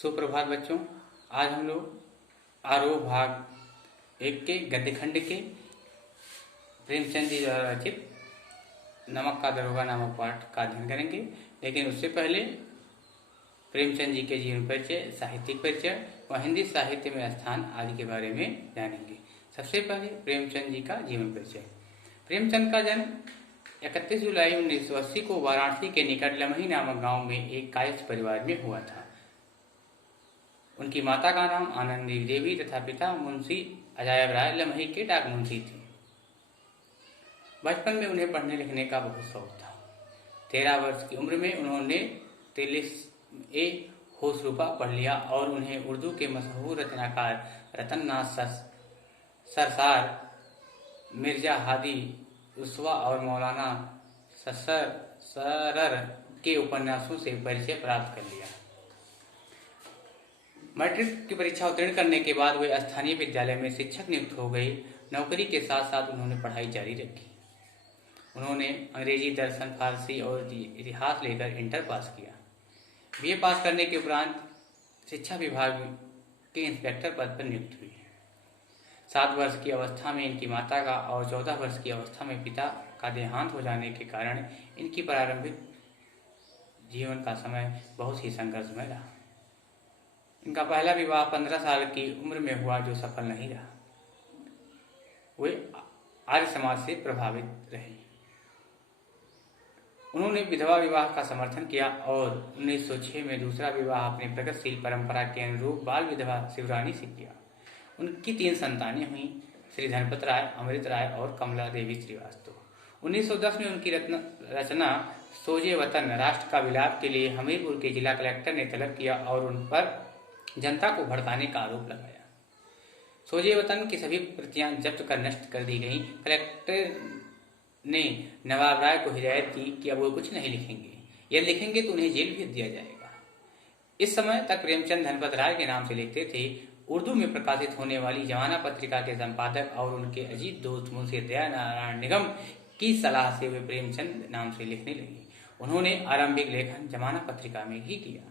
सुप्रभात बच्चों। आज हम लोग आरोह भाग 1 के गद्य खंड के प्रेमचंद जी द्वारा रचित नमक का दरोगा नामक पाठ का अध्ययन करेंगे। लेकिन उससे पहले प्रेमचंद जी के जीवन परिचय, साहित्यिक परिचय व हिंदी साहित्य में स्थान आदि के बारे में जानेंगे। सबसे पहले प्रेमचंद जी का जीवन परिचय। प्रेमचंद का जन्म 31 जुलाई 1980 को वाराणसी के निकट लमही नामक गांव में एक कायस्थ परिवार में हुआ था। उनकी माता का नाम आनंदी देवी तथा पिता मुंशी अजायब राय लमही के डाक मुंशी थे। बचपन में उन्हें पढ़ने लिखने का बहुत शौक था। 13 वर्ष की उम्र में उन्होंने 43 होशरूपा पढ़ लिया और उन्हें उर्दू के मशहूर रचनाकार रतननाथ सरसार, मिर्जा हादी उसवा और मौलाना सरर के उपन्यासों से परिचय प्राप्त कर लिया। मैट्रिक की परीक्षा उत्तीर्ण करने के बाद वे स्थानीय विद्यालय में शिक्षक नियुक्त हो गए। नौकरी के साथ साथ उन्होंने पढ़ाई जारी रखी। उन्होंने अंग्रेजी, दर्शन, फारसी और इतिहास लेकर इंटर पास किया। बीए पास करने के उपरांत शिक्षा विभाग के इंस्पेक्टर पद पर नियुक्त हुई। 7 वर्ष की अवस्था में इनकी माता का और 14 वर्ष की अवस्था में पिता का देहांत हो जाने के कारण इनकी प्रारंभिक जीवन का समय बहुत ही संघर्षमय रहा। इनका पहला विवाह 15 साल की उम्र में हुआ, जो सफल नहीं रहा। वे आर्य समाज से प्रभावित रहे। उन्होंने विधवा विवाह का समर्थन किया और 1906 में दूसरा विवाह अपने प्रगतिशील परंपरा के अनुरूप बाल विधवा शिवरानी से किया। उनकी 3 संतानें हुई, श्री धनपत राय, अमृत राय और कमला देवी श्रीवास्तव। 1910 में उनकी रचना सोजे वतन राष्ट्र का विलाप के लिए हमीरपुर के जिला कलेक्टर ने तलब किया और उन पर जनता को भड़काने का आरोप लगाया। सोजे वतन की सभी प्रतियां जब्त कर नष्ट कर दी गईं। कलेक्टर ने नवाब राय को हिदायत दी कि अब वो कुछ नहीं लिखेंगे, यदि लिखेंगे तो उन्हें जेल भेज दिया जाएगा। इस समय तक प्रेमचंद धनपत राय के नाम से लिखते थे। उर्दू में प्रकाशित होने वाली जमाना पत्रिका के संपादक और उनके अजीत दोस्त मुंशी दयानारायण निगम की सलाह से वे प्रेमचंद नाम से लिखने लगे। उन्होंने आरंभिक लेखन जमाना पत्रिका में ही किया।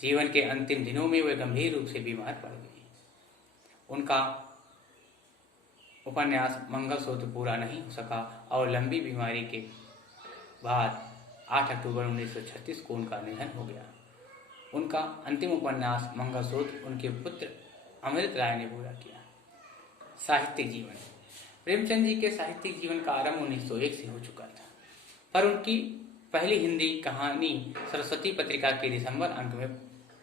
जीवन के अंतिम दिनों में वे गंभीर रूप से बीमार पड़ गए। उनका उपन्यास मंगलसूत्र पूरा नहीं हो सका और लंबी बीमारी के बाद 8 अक्टूबर 1936 को उनका निधन हो गया। उनका अंतिम उपन्यास मंगलसूत्र उनके पुत्र अमृत राय ने पूरा किया। साहित्यिक जीवन। प्रेमचंद जी के साहित्यिक जीवन का आरंभ 1901 से हो चुका था, पर उनकी पहली हिंदी कहानी सरस्वती पत्रिका के दिसंबर अंक में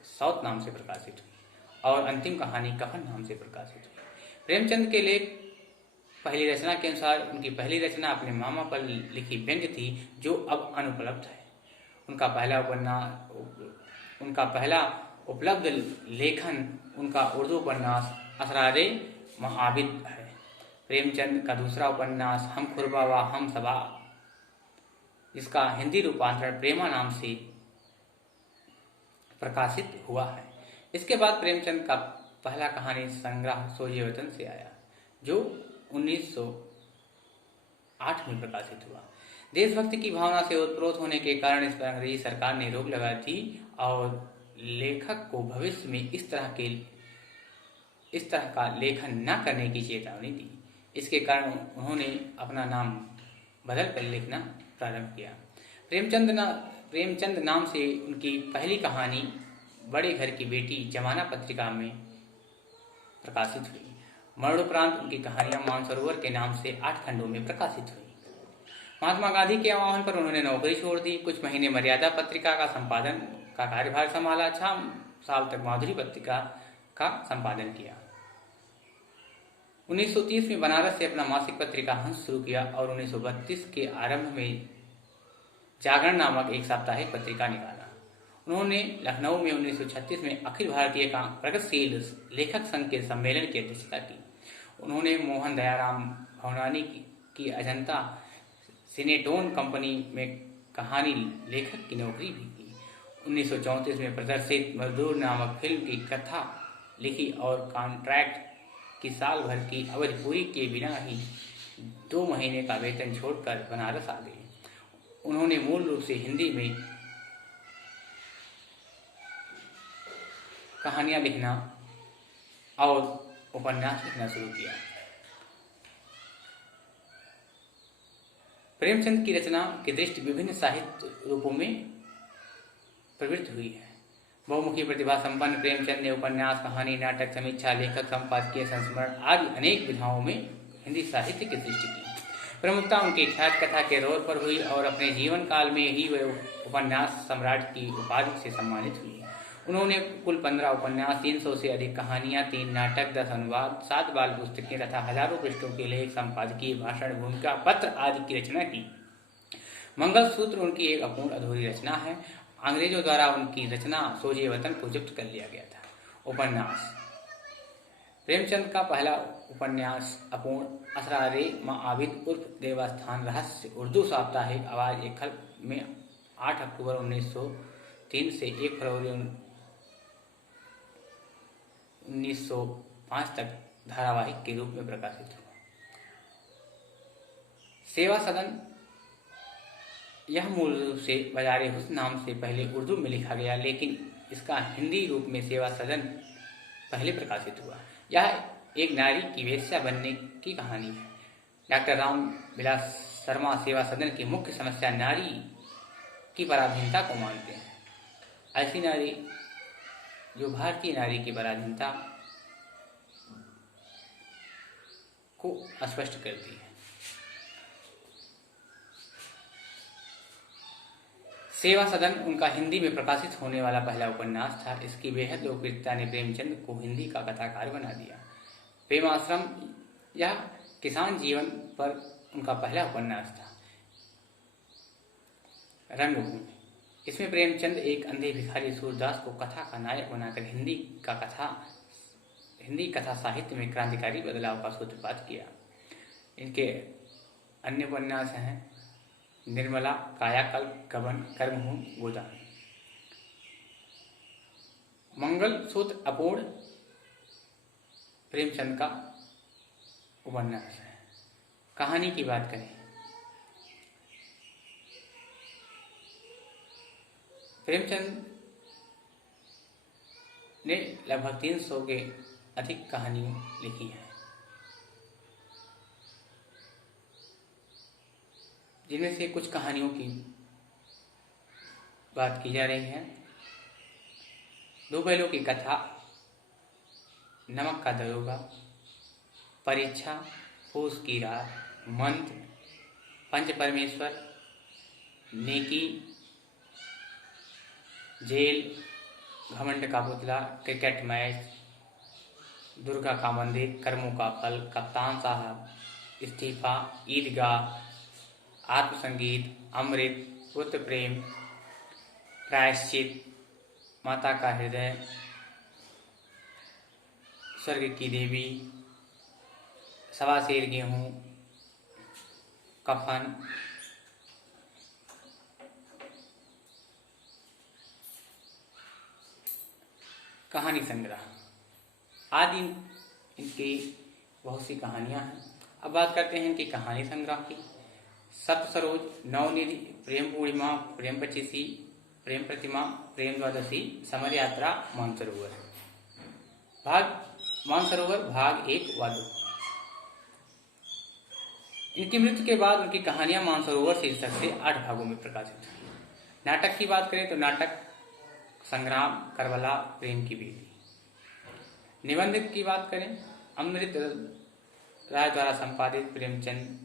साउथ नाम से प्रकाशित हुई और अंतिम कहानी कफन नाम से प्रकाशित हुई। प्रेमचंद के लेख पहली रचना के अनुसार उनकी पहली रचना अपने मामा पर लिखी व्यंग्य थी, जो अब अनुपलब्ध है। उनका पहला उपलब्ध लेखन उनका उर्दू उपन्यास असरारे महाबिद है। प्रेमचंद का दूसरा उपन्यास हम खुरबा व हम सबा, इसका हिंदी रूपांतरण प्रेमा नाम से प्रकाशित हुआ है। इसके बाद प्रेमचंद का पहला कहानी संग्रह सोजे वतन से आया, जो 1908 में प्रकाशित हुआ। देशभक्ति की भावना से ओतप्रोत होने के कारण इस पर अंग्रेजी सरकार ने रोक लगाई थी और लेखक को भविष्य में इस तरह का लेखन न करने की चेतावनी दी। इसके कारण उन्होंने अपना नाम बदल कर लिखना प्रारंभ किया। प्रेमचंद नाम से उनकी पहली कहानी बड़े घर की बेटी जमाना पत्रिका में प्रकाशित हुई। मरणोपरांत उनकी कहानियां मानसरोवर के नाम से 8 खंडों में प्रकाशित हुई। महात्मा गांधी के आह्वान पर उन्होंने नौकरी छोड़ दी। कुछ महीने मर्यादा पत्रिका का संपादन का कार्यभार संभाला। 6 साल तक माधुरी पत्रिका का संपादन किया। 1930 में बनारस से अपना मासिक पत्रिका हंस शुरू किया और 1932 के आरंभ में जागरण नामक एक साप्ताहिक पत्रिका निकाला। उन्होंने लखनऊ में 1936 में अखिल भारतीय प्रगतिशील लेखक संघ के सम्मेलन की अध्यक्षता की। उन्होंने मोहन दयाराम भवनानी की अजंता सिनेटोन कंपनी में कहानी लेखक की नौकरी भी की। 1934 में प्रदर्शित मजदूर नामक फिल्म की कथा लिखी और कॉन्ट्रैक्ट की साल भर की अवधि पूरी किए बिना ही 2 महीने का वेतन छोड़कर बनारस आ गए। उन्होंने मूल रूप से हिंदी में कहानियाँ लिखना और उपन्यास लिखना शुरू किया। प्रेमचंद की रचना की दृष्टि विभिन्न साहित्य रूपों में प्रवृत्त हुई है। बहुमुखी प्रतिभा संपन्न प्रेमचंद ने उपन्यास, कहानी, नाटक, समीक्षा, लेखक, संपादकीय, संस्मरण आदि अनेक विधाओं में हिंदी साहित्य की सृष्टि की। प्रमुखता उनकी ख्यात कथा के तौर पर हुई और अपने जीवन काल में ही वे उपन्यास सम्राट की उपाधि से सम्मानित हुई। उन्होंने कुल 15 उपन्यास, 300 से अधिक कहानियां, 3 नाटक, 10 अनुवाद, 7 बाल पुस्तकें तथा हजारों पृष्ठों के लेख, संपादकीय, भाषण, भूमिका पत्र आदि की रचना की। मंगलसूत्र उनकी एक अपूर्ण अधूरी रचना है। अंग्रेजों द्वारा उनकी रचना सोजे वतन को जब्त कर लिया गया था। उपन्यास प्रेमचंद का पहला उपन्यास अपूर्ण असरारे माँ आबिद उर्फ देवस्थान रहस्य उर्दू साप्ताहिक आवाज एक खल में 8 अक्टूबर 1903 से 1 फरवरी 1905 तक धारावाहिक के रूप में प्रकाशित हुआ। सेवा सदन यह मूल रूप से बाजारे हुस्न नाम से पहले उर्दू में लिखा गया, लेकिन इसका हिंदी रूप में सेवा सदन पहले प्रकाशित हुआ। यह एक नारी की वेश्या बनने की कहानी है। डॉक्टर राम विलास शर्मा सेवा सदन की मुख्य समस्या नारी की पराधीनता को मानते हैं। ऐसी नारी जो भारतीय नारी की पराधीनता को स्पष्ट करती है। सेवा सदन उनका हिंदी में प्रकाशित होने वाला पहला उपन्यास था। इसकी बेहद लोकप्रियता ने प्रेमचंद को हिंदी का कथाकार बना दिया। प्रेमाश्रम या किसान जीवन पर उनका पहला उपन्यास था। रंगभूमि, इसमें प्रेमचंद एक अंधे भिखारी सूरदास को कथा का नायक बनाकर हिंदी कथा साहित्य में क्रांतिकारी बदलाव का सूत्रपात किया। इनके अन्य उपन्यास हैं निर्मला, कायाकल्प, गबन, कर्मभूमि, गोदान। मंगलसूत्र अपूर्ण प्रेमचंद का उपन्यास है। कहानी की बात करें, प्रेमचंद ने लगभग 300 के अधिक कहानियां लिखी हैं, जिनमें से कुछ कहानियों की बात की जा रही है। दो बैलों की कथा, नमक का दरोगा, परीक्षा, फूस की रात, मंत्र, पंच परमेश्वर, नेकी, जेल, घमंड का पुतला, क्रिकेट मैच, दुर्गा का मंदिर, कर्मों का फल, कप्तान साहब, इस्तीफा, ईदगाह, आत्मसंगीत, अमृत, पुत्र प्रेम, प्रायश्चित, माता का हृदय, स्वर्ग की देवी, सवा सेर गेहूं, कफन, कहानी संग्रह आदि इनकी बहुत सी कहानियां हैं। अब बात करते हैं इनकी कहानी संग्रह की। सप्त सरोज, नवनिधि, प्रेम पूर्णिमा, प्रेम पचीसी, प्रेम प्रतिमा, प्रेम द्वादशी, समर यात्रा, मानसरोवर। मानसरोवर भाग 1 व 2। इनकी मृत्यु के बाद उनकी कहानियां मानसरोवर शीर्षक से 8 भागों में प्रकाशित हुई। नाटक की बात करें तो नाटक संग्राम, करबला, प्रेम की बेटी। निबंध की बात करें, अमृत राय द्वारा संपादित प्रेमचंद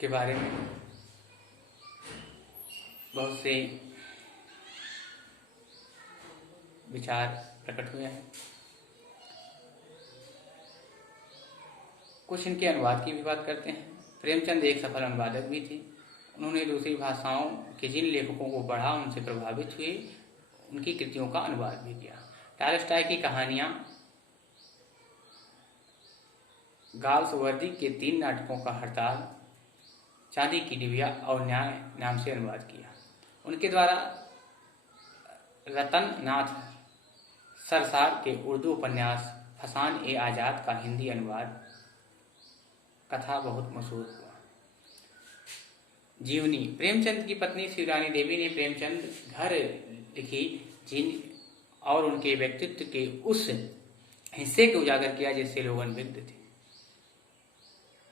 के बारे में बहुत से विचार प्रकट हुए हैं। कुछ इनके अनुवाद की भी बात करते हैं। प्रेमचंद एक सफल अनुवादक भी थे। उन्होंने दूसरी भाषाओं के जिन लेखकों को पढ़ा, उनसे प्रभावित हुए, उनकी कृतियों का अनुवाद भी किया। टॉलस्टॉय की कहानियां गाल्सवर्दी के 3 नाटकों का हड़ताल, चांदी की डिबिया और न्याय नाम से अनुवाद किया। उनके द्वारा रतन नाथ सरसार के उर्दू उपन्यास फसान-ए-आजाद का हिंदी अनुवाद कथा बहुत मशहूर हुआ। जीवनी। प्रेमचंद की पत्नी शिवरानी देवी ने प्रेमचंद घर लिखी जिन और उनके व्यक्तित्व के उस हिस्से को उजागर किया जिससे लोग अनभिज्ञ थे।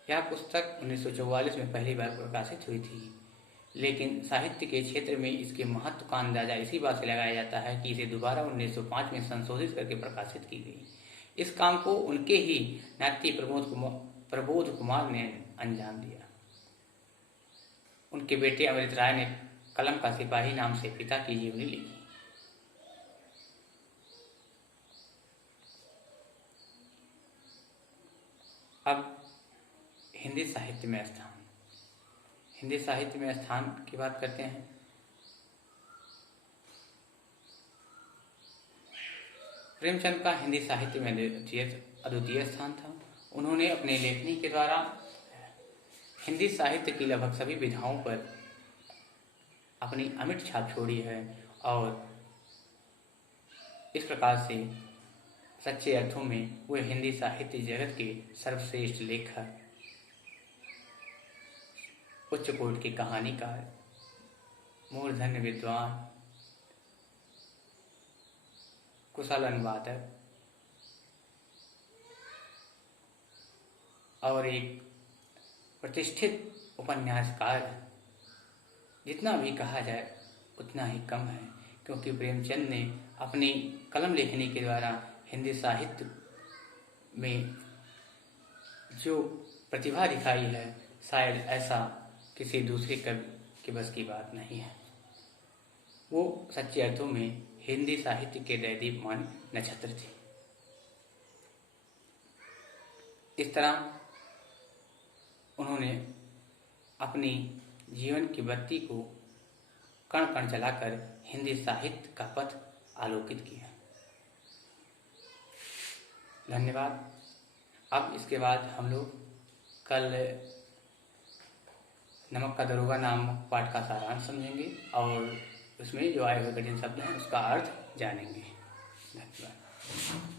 यह पुस्तक 1944 में पहली बार प्रकाशित हुई थी, लेकिन साहित्य के क्षेत्र में इसके महत्व का अंदाजा इसी बात से लगाया जाता है कि इसे दोबारा 1905 में संशोधित करके प्रकाशित की गई। इस काम को उनके ही नाती प्रबोध कुमार ने अंजाम दिया। उनके बेटे अमृत राय ने कलम का सिपाही नाम से पिता की जीवनी लिखी। अब हिंदी साहित्य में स्थान। हिंदी साहित्य में स्थान की बात करते हैं। प्रेमचंद का हिंदी साहित्य में अद्वितीय स्थान था। उन्होंने अपने लेखनी के द्वारा हिंदी साहित्य की लगभग सभी विधाओं पर अपनी अमिट छाप छोड़ी है और इस प्रकार से सच्चे अर्थों में वे हिंदी साहित्य जगत के सर्वश्रेष्ठ लेखक, उच्च कोटि के कहानीकार, मूर्धन्य विद्वान, कुशल अनुवादक और एक प्रतिष्ठित उपन्यासकार। जितना भी कहा जाए उतना ही कम है, क्योंकि प्रेमचंद ने अपनी कलम लेखनी के द्वारा हिंदी साहित्य में जो प्रतिभा दिखाई है, शायद ऐसा किसी दूसरे कवि के बस की बात नहीं है। वो सच्चे अर्थों में हिंदी साहित्य के दैदीप्यमान नक्षत्र थे। इस तरह उन्होंने अपनी जीवन की बत्ती को कण कण जलाकर हिंदी साहित्य का पथ आलोकित किया। धन्यवाद। अब इसके बाद हम लोग कल नमक का दरोगा नामक पाठ का सारांश समझेंगे और उसमें जो आए हुए कठिन शब्द हैं उसका अर्थ जानेंगे। धन्यवाद।